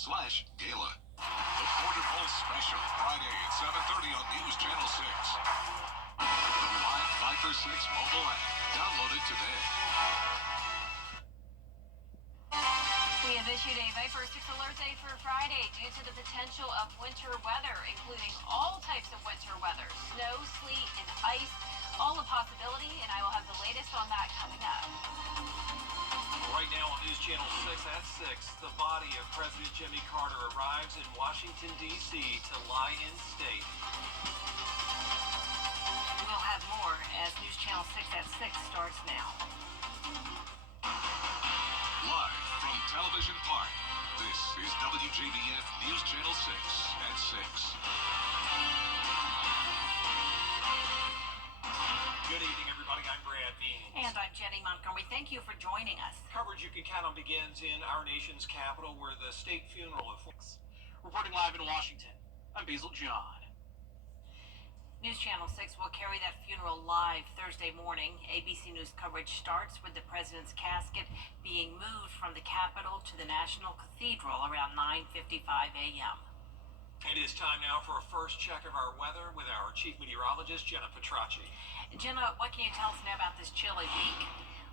news.com/gala. The Quarter Bowl Special, Friday at 7:30 on News Channel 6. The live Viper 6 mobile app. Download it today. We have issued a Viper 6 alert day for Friday due to the potential of winter weather, including all types of winter weather, snow, sleet, and ice, all a possibility, and I will have the latest on that coming up. Right now on News Channel 6 at 6, the body of President Jimmy Carter arrives in Washington, D.C. to lie in state. We'll have more as News Channel 6 at 6 starts now. Live from Television Park, this is WJBF News Channel 6 at 6. Good evening, everybody. I'm Brad Means. And I'm Jenny Montgomery. Thank you for joining us. Coverage you can count on begins in our nation's capital, where the state funeral of... Reporting live in Washington, I'm Basil John. News Channel 6 will carry that funeral live Thursday morning. ABC News coverage starts with the president's casket being moved from the Capitol to the National Cathedral around 9:55 a.m. It is time now for a first check of our weather with our chief meteorologist, Jenna Petracci. Jenna, what can you tell us now about this chilly week?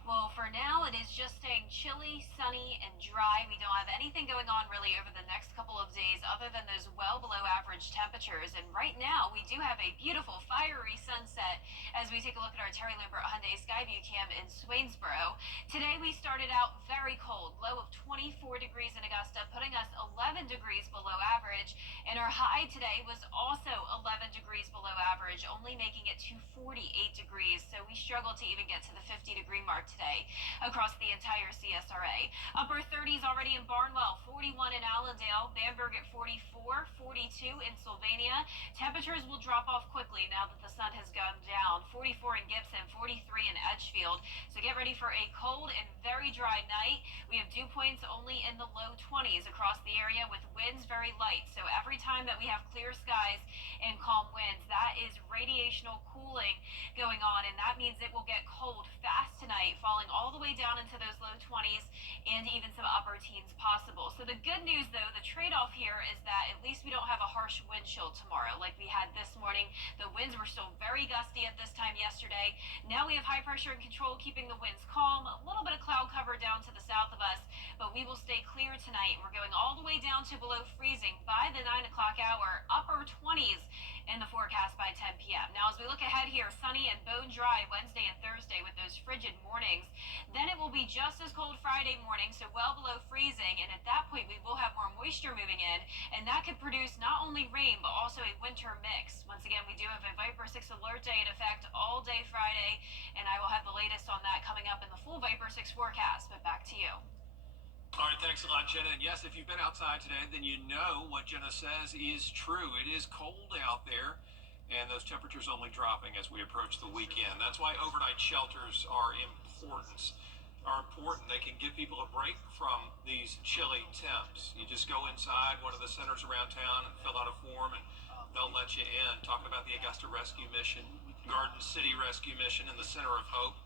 Well, for now, it is just staying chilly, sunny, and dry. We don't have anything going on really over the next couple of days other than those well below average temperatures. And right now, we do have a beautiful fiery sunset as we take a look at our Terry Lambert Hyundai Skyview Cam in Swainsboro. Today, we started out very cold, low of 24 degrees in Augusta, putting us 11 degrees below average. And our high today was also 11 degrees below average, only making it to 48 degrees. So we struggled to even get to the 50-degree mark today across the entire CSRA. Upper 30s already in Barnwell, 41 in Allendale, Bamberg at 44, 42 in Sylvania. Temperatures will drop off quickly now that the sun has gone down. 44 in Gibson, 43 in Edgefield. So get ready for a cold and very dry night. We have dew points only in the low 20s across the area with winds very light. So every time that we have clear skies and calm winds, that is radiational cooling going on, and that means it will get cold fast tonight, falling all the way down into those low 20s and even some upper teens possible. So the good news, though, the trade-off here is that at least we don't have a harsh wind chill tomorrow like we had this morning. The winds were still very gusty at this time yesterday. Now we have high pressure and control keeping the winds calm, a little bit of cloud cover down to the south of us, but we will stay clear tonight. We're going all the way down to below freezing by the 9 o'clock hour, upper 20s in the forecast by 10 p.m. Now, as we look ahead here, sunny and bone dry Wednesday and Thursday with those frigid mornings. Then it will be just as cold Friday morning, so well below freezing. And at that point, we will have more moisture moving in, and that could produce not only rain, but also a winter mix. Once again, we do have a Viper 6 alert day in effect all day Friday, and I will have the latest on that coming up in the full Viper 6 forecast. But back to you. All right, thanks a lot, Jenna. And yes, if you've been outside today, then you know what Jenna says is true. It is cold out there, and those temperatures only dropping as we approach the weekend. That's why overnight shelters are important. They can give people a break from these chilly temps. You just go inside one of the centers around town and fill out a form, and they'll let you in. Talking about the Augusta Rescue Mission, Garden City Rescue Mission, and the Center of Hope.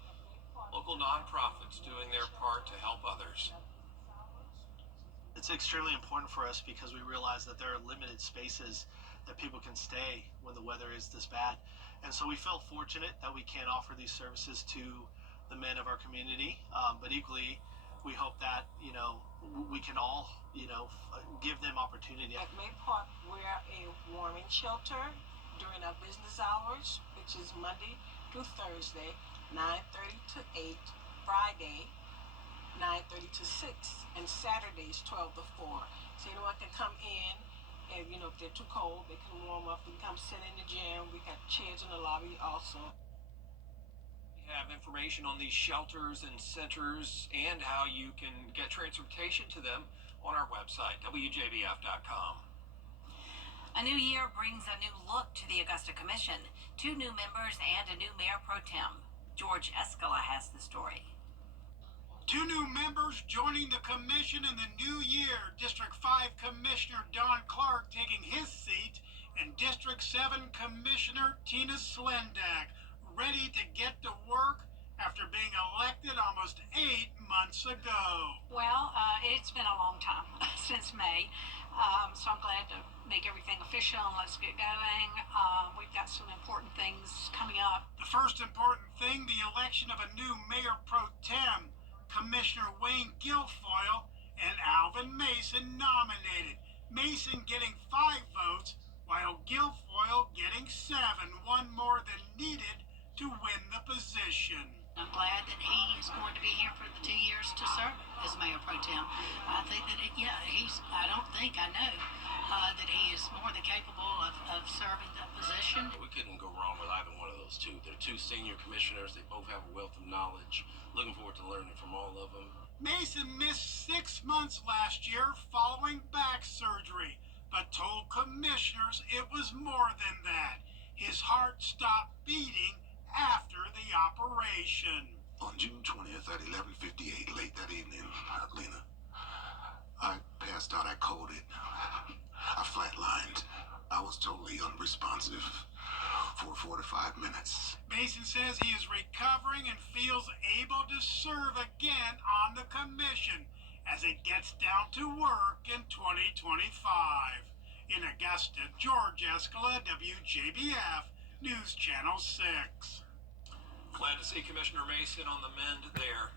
Local nonprofits doing their part to help others. It's extremely important for us because we realize that there are limited spaces that people can stay when the weather is this bad. And so we feel fortunate that we can offer these services to the men of our community. But equally, we hope that, we can all, give them opportunity. At May Park, we're a warming shelter during our business hours, which is Monday through Thursday, 9:30 to 8, Friday, 9:30 to 6, and Saturdays 12 to 4. So anyone can come in, and if they're too cold, they can warm up and come sit in the gym. We got chairs in the lobby also. We have information on these shelters and centers and how you can get transportation to them on our website, WJBF.com. A new year brings a new look to the Augusta Commission. 2 new members and a new mayor pro tem. George Escala has the story. 2 new members joining the commission in the new year. District 5 Commissioner Don Clark taking his seat, and District 7 Commissioner Tina Slendak ready to get to work after being elected almost 8 months ago. Well, it's been a long time since May, so I'm glad to make everything official and let's get going. We've got some important things coming up. The first important thing, the election of a new mayor pro tem, Commissioner Wayne Guilfoyle and Alvin Mason nominated. Mason getting 5 votes, while Guilfoyle getting 7, one more than needed to win the position. I'm glad that he is going to be here for the 2 years to serve as mayor pro tem. I think that, I know that he is more than capable of serving that position. We couldn't go wrong with either one of those two. They're 2 senior commissioners. They both have a wealth of knowledge. Looking forward to learning from all of them. Mason missed 6 months last year following back surgery, but told commissioners it was more than that. His heart stopped beating after the operation. On June 20th at 11:58 late that evening, Lena, I passed out. I coded. I flatlined. I was totally unresponsive for 45 minutes. Mason says he is recovering and feels able to serve again on the commission as it gets down to work in 2025. In Augusta, George Escala, WJBF, News Channel 6. Glad to see Commissioner Mason on the mend there.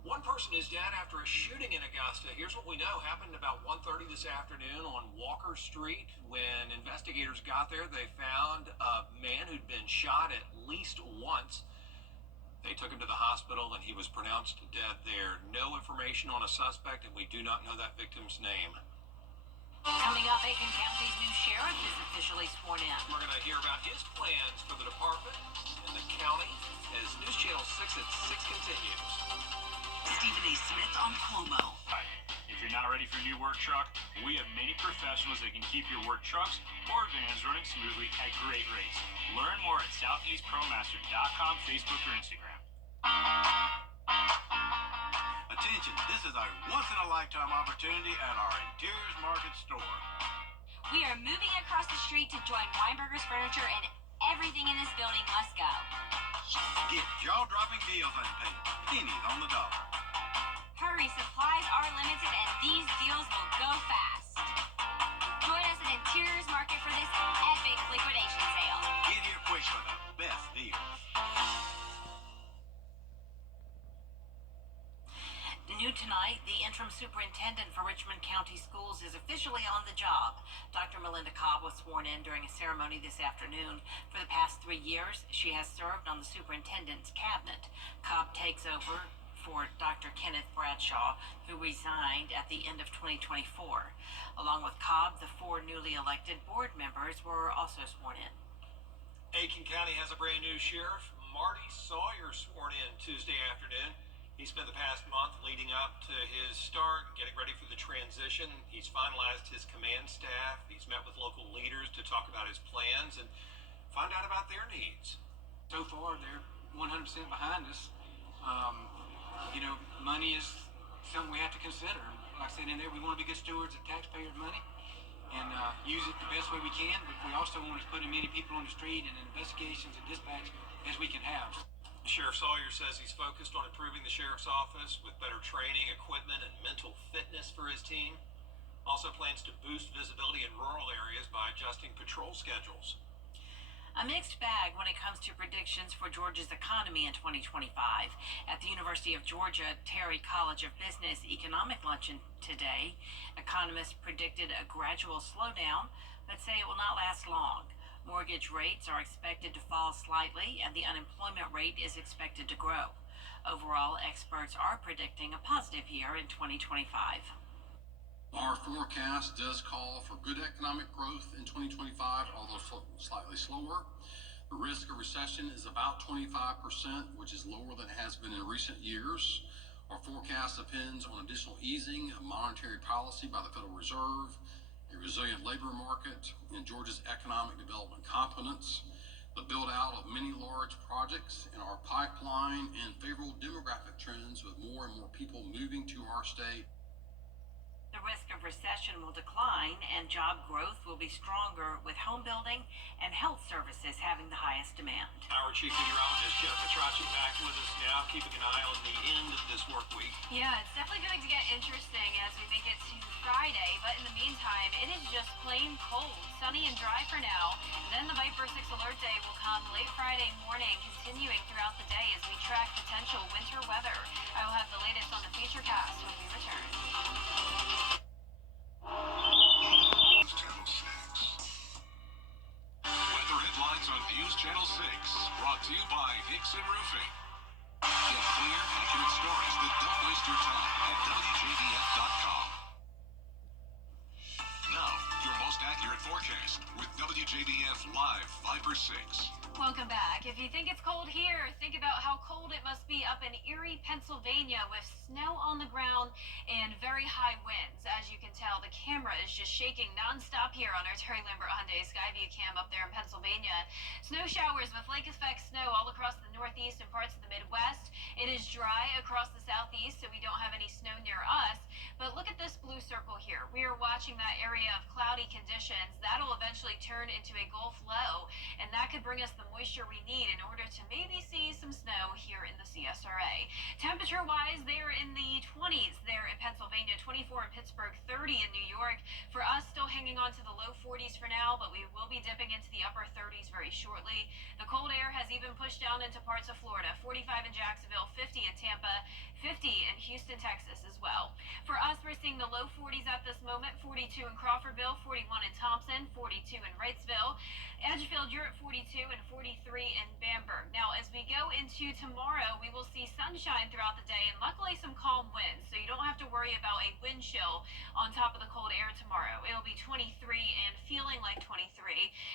One person is dead after a shooting in Augusta. Here's what we know happened about 1:30 this afternoon on Walker Street. When investigators got there, they found a man who'd been shot at least once. They took him to the hospital and he was pronounced dead there. No information on a suspect, and we do not know that victim's name. Coming up, Aiken County's new sheriff is officially sworn in. We're going to hear about his plans for the department and the county as News Channel 6 at 6 continues. Stephen A. Smith on Cuomo. Hi. If you're not ready for a new work truck, we have many professionals that can keep your work trucks or vans running smoothly at great rates. Learn more at southeastpromaster.com, Facebook, or Instagram. Attention, this is a once-in-a-lifetime opportunity at our Interiors Market store. We are moving across the street to join Weinberger's Furniture, and everything in this building must go. Get jaw-dropping deals on pennies on the dollar. Hurry, supplies are limited, and these deals will go fast. Join us at Interiors Market for this epic liquidation sale. Get here quick for the best deals. New tonight, the interim superintendent for Richmond County Schools is officially on the job. Dr. Melinda Cobb was sworn in during a ceremony this afternoon. For the past 3 years, she has served on the superintendent's cabinet. Cobb takes over for Dr. Kenneth Bradshaw, who resigned at the end of 2024. Along with Cobb, the 4 newly elected board members were also sworn in. Aiken County has a brand new sheriff, Marty Sawyer, sworn in Tuesday afternoon. He spent the past month leading up to his start, getting ready for the transition. He's finalized his command staff. He's met with local leaders to talk about his plans and find out about their needs. So far, they're 100% behind us. Money is something we have to consider. Like I said in there, we want to be good stewards of taxpayers' money and use it the best way we can, but we also want to put as many people on the street and investigations and dispatch as we can have. Sheriff Sawyer says he's focused on improving the sheriff's office with better training, equipment, and mental fitness for his team. Also plans to boost visibility in rural areas by adjusting patrol schedules. A mixed bag when it comes to predictions for Georgia's economy in 2025. At the University of Georgia Terry College of Business Economic Luncheon today, economists predicted a gradual slowdown, but say it will not last long. Mortgage rates are expected to fall slightly, and the unemployment rate is expected to grow. Overall, experts are predicting a positive year in 2025. Our forecast does call for good economic growth in 2025, although slightly slower. The risk of recession is about 25%, which is lower than it has been in recent years. Our forecast depends on additional easing of monetary policy by the Federal Reserve, a resilient labor market, and Georgia's economic development competence, the build-out of many large projects in our pipeline, and favorable demographic trends with more and more people moving to our state. The risk of recession will decline and job growth will be stronger, with home building and health services having the highest demand. Our chief meteorologist, Jennifer Trotchik, back with us now, keeping an eye on the end of this work week. Yeah, it's definitely going to get interesting as we make it to Friday, but in the meantime, it is just plain cold, sunny and dry for now. Then the Viper 6 alert day will come late Friday morning, continuing throughout the day as we track potential winter weather. I will have the latest on the Futurecast when we return. Channel 6. Weather headlines on News Channel 6, brought to you by Hickson Roofing. Get clear, accurate stories that don't waste your time at WJBF.com. Now, your most accurate forecast with WJBF Live Viper 6. Welcome back. If you think it's cold here, think about how cold it must be up in Erie, Pennsylvania, with snow on the ground and very high winds. As you can tell, the camera is just shaking nonstop here on our Terry Lambert Hyundai Skyview cam up there in Pennsylvania. Snow showers with lake effect snow all across the Northeast and parts of the Midwest. It is dry across the Southeast, so we don't have any snow near us. But look at this blue circle here. We are watching that area of cloudy conditions. That'll eventually turn into a Gulf low, and that could bring us the moisture we need in order to maybe see some snow here in the CSRA. Temperature-wise, they're in the 20s there in Pennsylvania, 24 in Pittsburgh, 30 in New York. For us, still hanging on to the low 40s for now, but we will be dipping into the upper 30s very shortly. The cold air has even pushed down into parts of Florida, 45 in Jacksonville, 50 in Tampa, 50 in Houston, Texas as well. For us, we're seeing the low 40s at this moment, 42 in Crawfordville, 41 in Thompson, 42 in Wrightsville. Edgefield, you're at 42 and 43 in Bamberg. Now, as we go into tomorrow, we will see sunshine throughout the day and luckily some calm winds, so you don't have to worry about a wind chill on top of the cold air tomorrow. It'll be 23 and feeling like 23,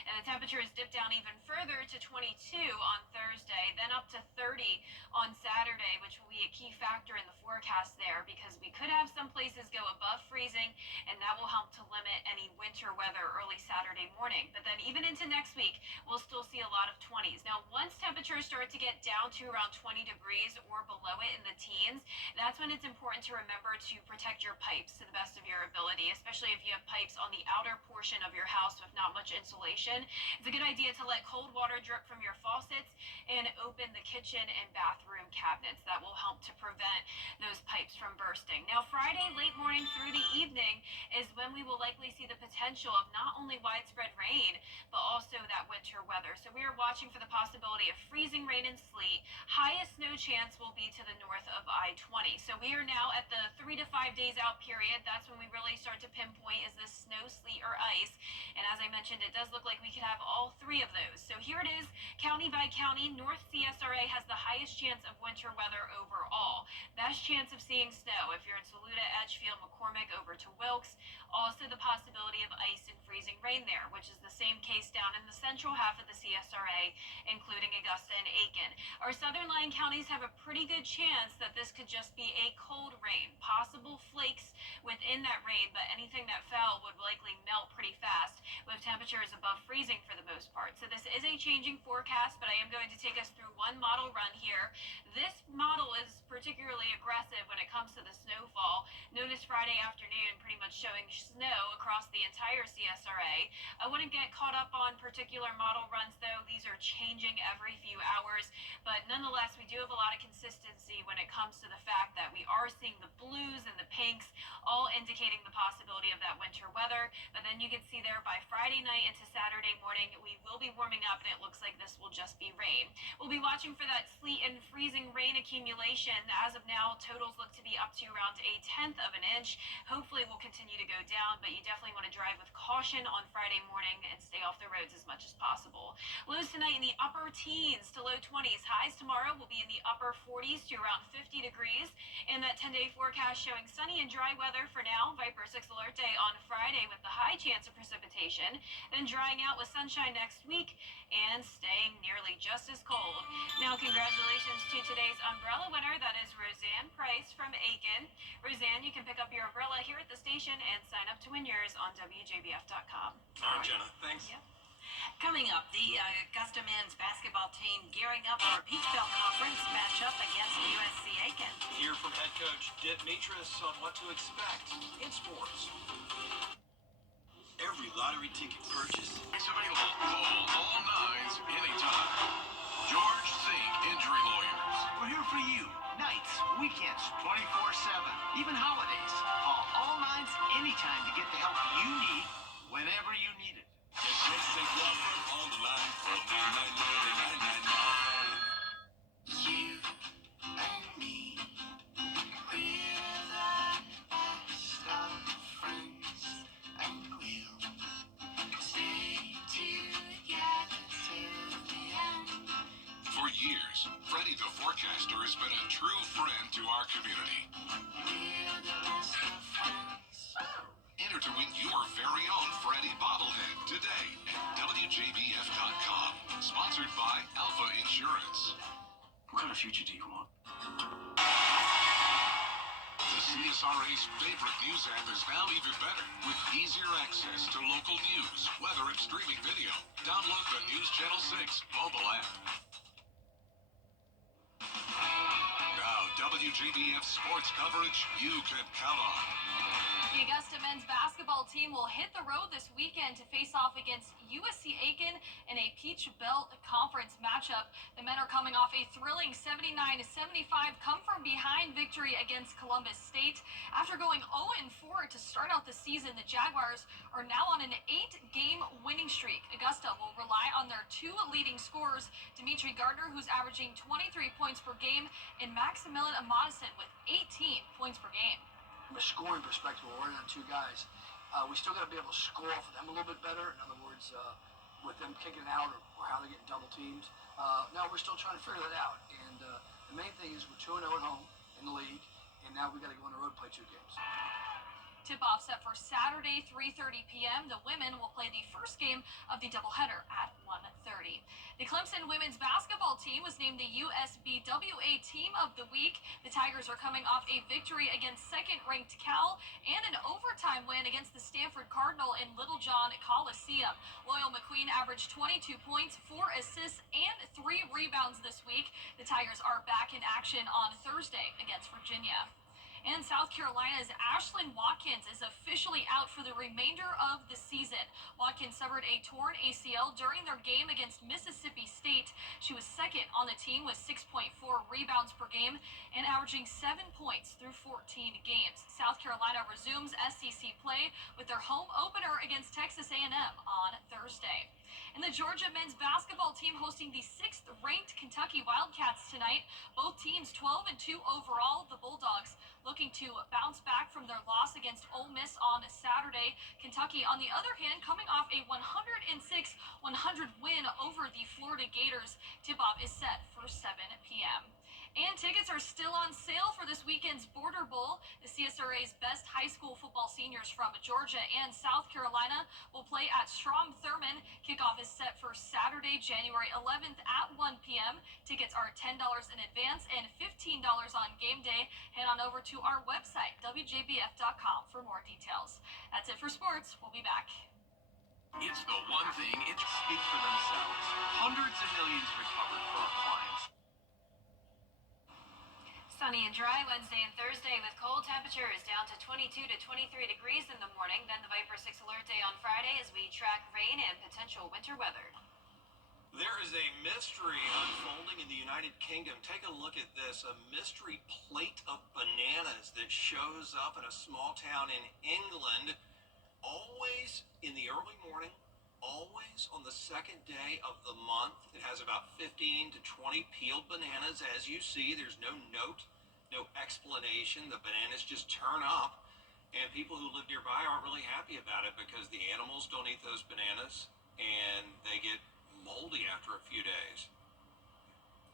and the temperatures dip down even further to 22 on Thursday, then up to 30 on Saturday, which will be a key factor in the forecast there because we could have some places go above freezing, and that will help to limit any winter weather early Saturday morning. But then even into next week, we'll still see a lot of 20s. Now, once temperatures start to get down to around 20 degrees or below it in the teens, that's when it's important to remember to protect your pipes to the best of your ability, especially if you have pipes on the outer portion of your house with not much insulation. It's a good idea to let cold water drip from your faucets and open the kitchen and bathroom cabinets. That will help to prevent those pipes from bursting. Now, Friday, late morning through the evening is when we will likely see the potential of not only widespread rain, but also that winter weather. So we are watching for the possibility of freezing rain and sleet. Highest snow chance will be to the north of I-20. So we are now at the 3 to 5 days out period. That's when we really start to pinpoint, is this snow, sleet, or ice? And as I mentioned, it does look like we could have all three of those. So here it is, county by county. North CSRA has the highest chance of winter weather overall. Best chance of seeing snow if you're in Saluda, Edgefield, McCormick, over to Wilkes. Also the possibility of ice and freezing rain there, which is the same case down in the central half of the CSRA, including Augusta and Aiken. Our southern line counties have a pretty good chance that this could just be a cold rain, possible flakes within that rain, but anything that fell would likely melt pretty fast with temperatures above freezing for the most part. So this is a changing forecast, but I am going to take us through one model run here. This model is particularly aggressive when it comes to the snowfall. Notice Friday afternoon pretty much showing snow across the entire CSRA. I wouldn't get caught up on particular model runs though. These are changing every few hours, but nonetheless, we do have a lot of consistency when it comes to the fact that we are seeing the blues and the pinks all indicating the possibility of that winter weather. But then you can see there by Friday night into Saturday morning, we will be warming up and it looks like this will just be rain. We'll be watching for that sleet and freezing rain accumulation. As of now, totals look to be up to around 1/10 of an inch. Hopefully we'll continue to go down, but you definitely want to drive with caution on Friday morning and stay off the roads as much as possible. Lows tonight in the upper teens to low 20s. Highs tomorrow will be in the upper 40s to around 50 degrees. And that 10-day forecast showing sunny and dry weather for now. Viper 6 alert day on Friday with the high chance of precipitation. Then drying out with sunshine next week and staying nearly just as cold. Now, congratulations to today's umbrella winner. That is Roseanne Price from Aiken. Roseanne, you can pick up your umbrella here at the station and sign up to win yours on WJBF.com. All right, Jenna, thanks. Yep. Coming up, the Augusta men's basketball team gearing up for a Peach Belt Conference matchup against USC Aiken. Hear from head coach Demetris on what to expect in sports. Every lottery ticket purchase It's available. Call all nines anytime. George Zink Injury Lawyers. We're here for you. Nights, weekends, 24/7, even holidays. Call all nines anytime to get the help you need whenever you need it. Get George Zink Law Firm on the line for 999. You and me, we're the best of friends, and we'll stay together till the end. For years, Freddie the Forecaster has been a true friend to our community. We're the best of friends. Enter to win your very own Freddie bobblehead today at WJBF.com. Sponsored by Alpha Insurance. What kind of future do you want? The CSRA's favorite news app is now even better with easier access to local news, weather, and streaming video. Download the News Channel 6 mobile app. Now, WJBF sports coverage you can count on. The Augusta men's basketball team will hit the road this weekend to face off against USC Aiken in a Peach Belt Conference matchup. The men are coming off a thrilling 79-75 come-from-behind victory against Columbus State. After going 0-4 to start out the season, the Jaguars are now on an 8-game winning streak. Augusta will rely on their two leading scorers, Dimitri Gardner, who's averaging 23 points per game, and Maximilian Amadison with 18 points per game. From a scoring perspective, we're running on two guys. We still got to be able to score for them a little bit better. In other words, with them kicking out or how they're getting double teams. Now we're still trying to figure that out. And the main thing is we're 2-0 at home in the league, and now we got to go on the road and play 2 games. Tip-off set for Saturday, 3:30 p.m. The women will play the first game of the doubleheader at 1:30. The Clemson women's basketball team was named the USBWA Team of the Week. The Tigers are coming off a victory against second-ranked Cal and an overtime win against the Stanford Cardinal in Littlejohn Coliseum. Loyal McQueen averaged 22 points, 4 assists, and 3 rebounds this week. The Tigers are back in action on Thursday against Virginia. And South Carolina's Ashlyn Watkins is officially out for the remainder of the season. Watkins suffered a torn ACL during their game against Mississippi State. She was second on the team with 6.4 rebounds per game and averaging 7 points through 14 games. South Carolina resumes SEC play with their home opener against Texas A&M on Thursday. And the Georgia men's basketball team hosting the 6th-ranked Kentucky Wildcats tonight. Both teams 12-2 overall. The Bulldogs looking to bounce back from their loss against Ole Miss on Saturday. Kentucky, on the other hand, coming off a 106-100 win over the Florida Gators. Tip-off is set for 7 p.m. And tickets are still on sale for this weekend's Border Bowl. The CSRA's best high school football seniors from Georgia and South Carolina will play at Strom Thurmond. Kickoff is set for Saturday, January 11th at 1 p.m. Tickets are $10 in advance and $15 on game day. Head on over to our website, WJBF.com, for more details. That's it for sports. We'll be back. It's the one thing it Speak for themselves. Hundreds of millions recovered for our clients. Sunny and dry Wednesday and Thursday with cold temperatures down to 22 to 23 degrees in the morning. Then the Viper 6 alert day on Friday as we track rain and potential winter weather. There is a mystery unfolding in the United Kingdom. Take a look at this. A mystery plate of bananas that shows up in a small town in England, always in the early morning, always on the second day of the month. It has about 15 to 20 peeled bananas. As you see, there's no note, no explanation. The bananas just turn up, and people who live nearby aren't really happy about it because the animals don't eat those bananas, and they get moldy after a few days.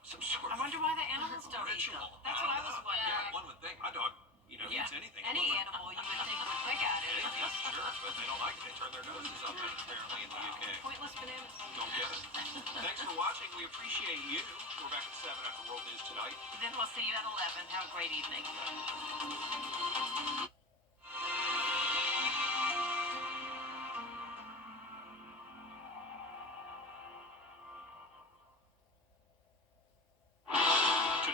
Some sort I of wonder why the animals don't eat them. ritual. That's what I was wondering. Yeah, one would think. My dog, eats anything. Any animal you would think would pick at it. Sure, but they don't like it. They turn their noses up at it, apparently, in the UK. Pointless bananas. Don't get it. Thanks for watching. We appreciate you. We're back at 7 after World News Tonight. Then we'll see you at 11. Have a great evening.